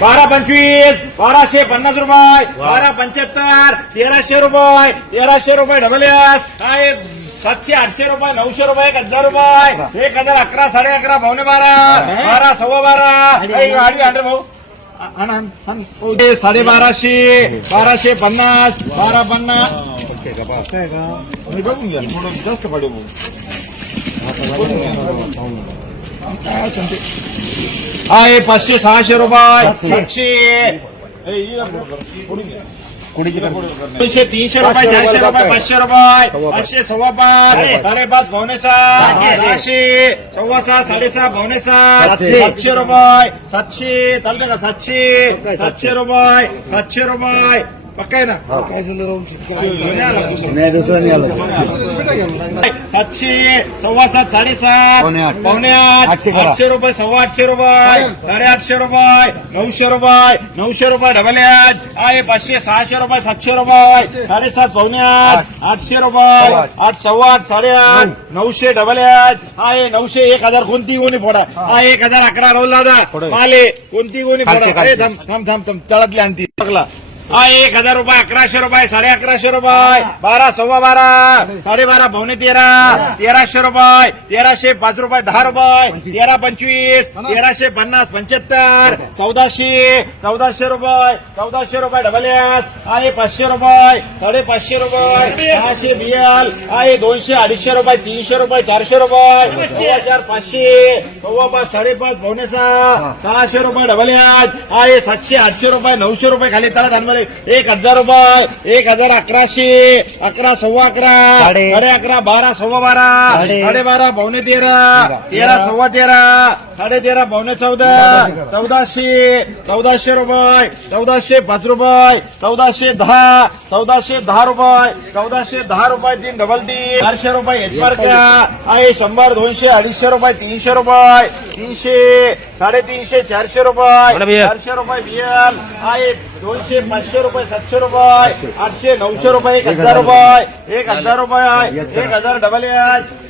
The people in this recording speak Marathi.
बारा पंचवीस बाराशे पन्नास रुपये बारा पंच्याहत्तर तेराशे रुपये तेराशे रुपये डबल काय? सातशे आठशे रुपये नऊशे रुपये एक हजार रुपये एक हजार अकरा साडे अकरा पावणे बारा बारा सव्वा बारा. गाडी आणले भाऊ. ते साडेबाराशे बाराशे पन्नास बारा पन्नास. बघून घ्या. जास्त पडेल भाऊ. बघून घ्या. काय असेल ते. हा हे पाचशे सहाशे रुपये. सातशे. दोनशे तीनशे रुपये चारशे रुपये पाचशे रुपये. पाचशे सव्वा पाच. साडेपाच पावणे सहा सहाशे. सव्वा साडेसहा सात. सातशे. सातशे रुपये. सातशे. चालते का? सातशे. सातशे रुपये. सातशे रुपये. पक्का आहे ना? काय झालं राहून नाही दुसरा. नाही आलं. सातशे सव्वा सात साडेसात. पावणे आठ. पावणे आठ. आठशे करा. आठशे रुपये सव्वा आठशे रुपये साडेआठशे रुपये नऊशे रुपये नऊशे रुपये डबल याज आहे पाचशे सहाशे रुपये सातशे रुपये साडेसात पावणे आठ. आठशे रुपये आठ. सव्वा आठ साडेआठ नऊशे डबल याज आहे नऊशे एक हजार कोणती कोणी फोडा? हा. एक हजार अकरा रोल दादा. माले कोणती कोणी खालचे, फोडा? खालचे. ए, थांब थांब थांब थांब. तळातली आणती. लागला हा एक हजार रुपये अकराशे रुपये साडे अकराशे रुपये. बारा सव्वा बारा. साडेबारा पावणे तेरा. तेराशे रुपये. तेराशे पाच रुपये दहा रुपये. तेरा पंचवीस. तेराशे पन्नास पंच्याहत्तर. चौदाशे. चौदाशे रुपये. चौदाशे रुपये डबल एस आहे पाचशे रुपये. साडेपाचशे रुपये. सहाशे बियाल आहे दोनशे अडीचशे रुपये तीनशे रुपये चारशे रुपये. सव्वा चार पाचशे. सव्वा पाच साडेपाच पावणे सहा. सहाशे रुपये डबल एस आहे सातशे आठशे रुपये नऊशे रुपये खाली त्याला धानवर एक हजार रुपये एक हजार अकराशे अकरा सव्वा अकरा साडे- साडे अकरा बारा सव्वा बारा साडे- साडेबारा पावणे तेरा तेरा सव्वा तेरा साडे तेरा पावणे चौदा चौदाशे चौदाशे रुपये चौदाशे पाच रुपये चौदाशे दहा चौदाशे दहा रुपये चौदाशे दहा रुपये तीन डबल तीन चारशे रुपये एचपारच्या आहे शंभर दोनशे अडीचशे रुपये तीनशे रुपये तीनशे साडेतीनशे चारशे रुपये चारशे रुपये बियल आहे दोनशे पाचशे रुपये सातशे रुपये आठशे नऊशे रुपये एक हजार रुपये एक हजार रुपये एक हजार डबल आहे